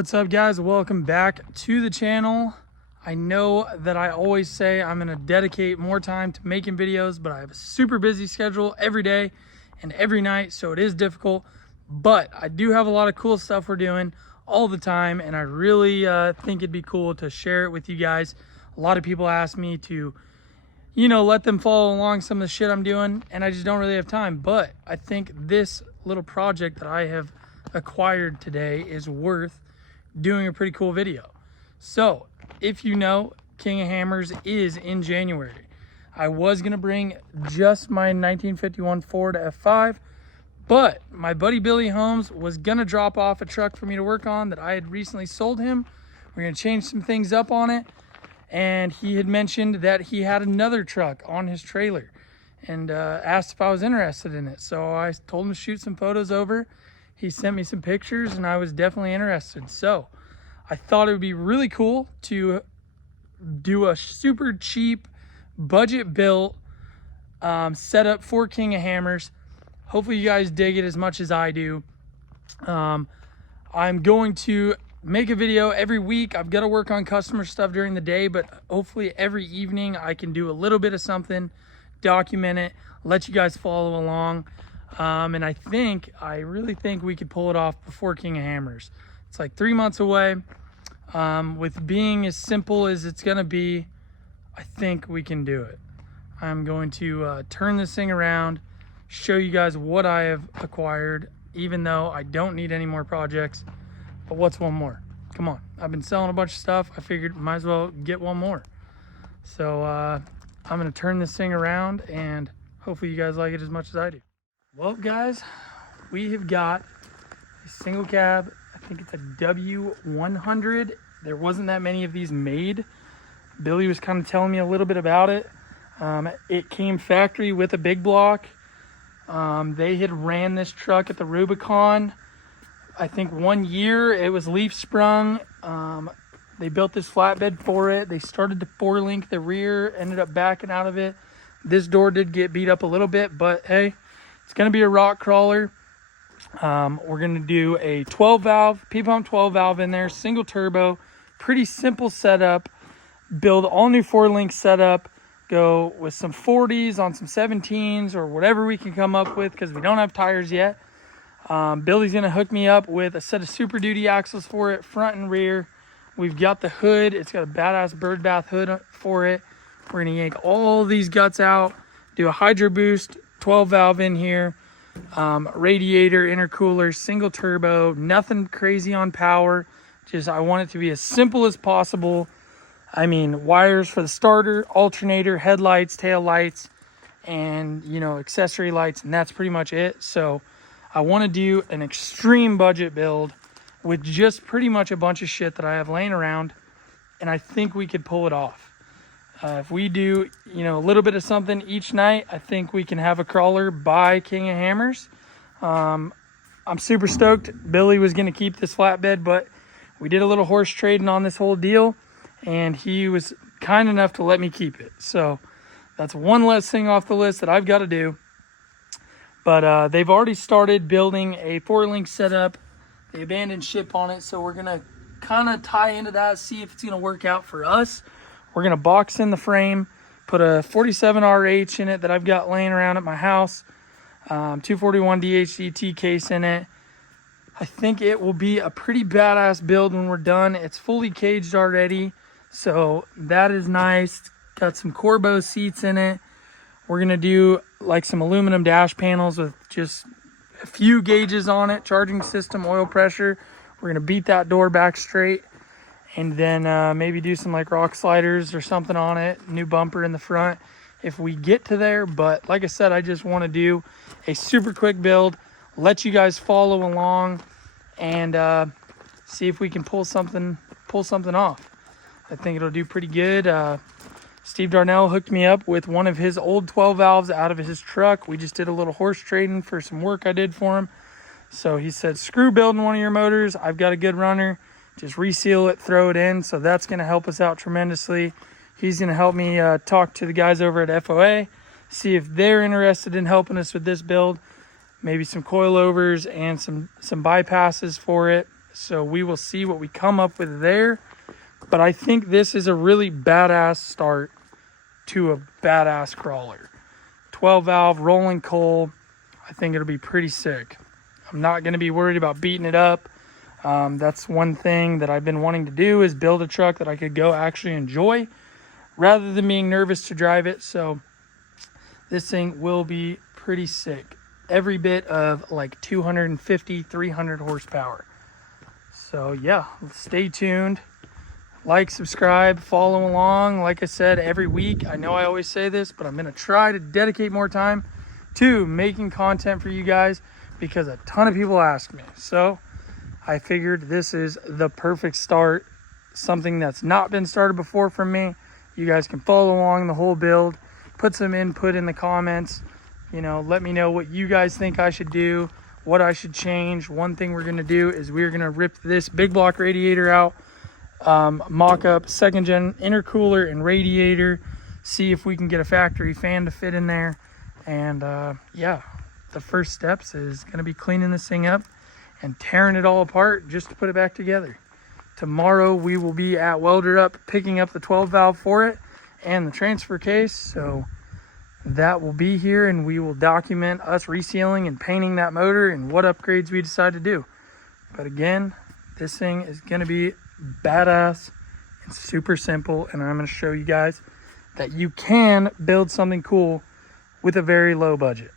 What's up, guys? Welcome back to the channel. I know that I always say I'm gonna dedicate more time to making videos, but I have a super busy schedule every day and every night, so it is difficult. But I do have a lot of cool stuff we're doing all the time, and I really think it'd be cool to share it with you guys. A lot of people ask me to, let them follow along some of the shit I'm doing, and I just don't really have time. But I think this little project that I have acquired today is worth doing a pretty cool video. So if you know, King of Hammers is in January. I was gonna bring just my 1951 Ford F5, but my buddy Billy Holmes was gonna drop off a truck for me to work on that I had recently sold him. We're gonna change some things up on it, and he had mentioned that he had another truck on his trailer and asked if I was interested in it. So I told him to shoot some photos over. He sent me some pictures and I was definitely interested. So I thought it would be really cool to do a super cheap budget built setup for King of Hammers. Hopefully you guys dig it as much as I do. I'm going to make a video every week. I've got to work on customer stuff during the day, but hopefully every evening I can do a little bit of something, document it, let you guys follow along. And I really think we could pull it off before King of Hammers. It's like 3 months away. With being as simple as it's gonna be, I think we can do it. I'm going to turn this thing around, show you guys what I have acquired, even though I don't need any more projects. But what's one more? Come on, I've been selling a bunch of stuff. I figured might as well get one more. So I'm gonna turn this thing around and hopefully you guys like it as much as I do. Well, guys, we have got a single cab. I think it's a W100. There wasn't that many of these made. Billy was kind of telling me a little bit about it. It came factory with a big block. They had ran this truck at the Rubicon. I think 1 year it was leaf sprung. They built this flatbed for it. They started to 4-link the rear, ended up backing out of it. This door did get beat up a little bit, but hey, it's going to be a rock crawler. We're going to do a 12-valve, P-pump 12-valve in there, single turbo, pretty simple setup, build all new 4-link setup, go with some 40s on some 17s or whatever we can come up with because we don't have tires yet. Billy's going to hook me up with a set of Super Duty axles for it, front and rear. We've got the hood. It's got a badass bird bath hood for it. We're going to yank all these guts out, do a hydro boost 12-valve in here, radiator, intercooler, single turbo, nothing crazy on power. Just I want it to be as simple as possible. I mean, wires for the starter, alternator, headlights, tail lights, and accessory lights, and that's pretty much it. So I want to do an extreme budget build with just pretty much a bunch of shit that I have laying around, and I think we could pull it off. If we do, a little bit of something each night, I think we can have a crawler by King of Hammers. I'm super stoked. Billy was going to keep this flatbed, but we did a little horse trading on this whole deal, and he was kind enough to let me keep it. So that's one less thing off the list that I've got to do. But they've already started building a 4-link setup. They abandoned ship on it, so we're going to kind of tie into that, see if it's going to work out for us. We're going to box in the frame, put a 47RH in it that I've got laying around at my house, 241 DHDT case in it. I think it will be a pretty badass build when we're done. It's fully caged already, so that is nice. Got some Corbo seats in it. We're going to do like some aluminum dash panels with just a few gauges on it, charging system, oil pressure. We're going to beat that door back straight. And then maybe do some like rock sliders or something on it, new bumper in the front if we get to there. But like I said, I just want to do a super quick build, let you guys follow along, and see if we can pull something off. I think it'll do pretty good. Steve Darnell hooked me up with one of his old 12 valves out of his truck. We just did a little horse trading for some work I did for him. So he said, screw building one of your motors. I've got a good runner. Just reseal it, throw it in. So that's going to help us out tremendously. He's going to help me talk to the guys over at FOA, see if they're interested in helping us with this build. Maybe some coilovers and some bypasses for it. So we will see what we come up with there. But I think this is a really badass start to a badass crawler. 12 valve rolling coal. I think it'll be pretty sick. I'm not going to be worried about beating it up. That's one thing that I've been wanting to do, is build a truck that I could go actually enjoy rather than being nervous to drive it. So this thing will be pretty sick. Every bit of like 250, 300 horsepower. So yeah, stay tuned. Like, subscribe, follow along. Like I said, every week, I know I always say this, but I'm going to try to dedicate more time to making content for you guys because a ton of people ask me. So I figured this is the perfect start, something that's not been started before from me. You guys can follow along the whole build, put some input in the comments, you know, let me know what you guys think I should do, what I should change. One thing we're going to do is we're going to rip this big block radiator out, mock up 2nd gen intercooler and radiator, see if we can get a factory fan to fit in there. And yeah, the first steps is going to be cleaning this thing up and tearing it all apart just to put it back together. Tomorrow we will be at Welder Up picking up the 12 valve for it and the transfer case. So that will be here, and we will document us resealing and painting that motor and what upgrades we decide to do. But again, this thing is going to be badass and super simple, and I'm going to show you guys that you can build something cool with a very low budget.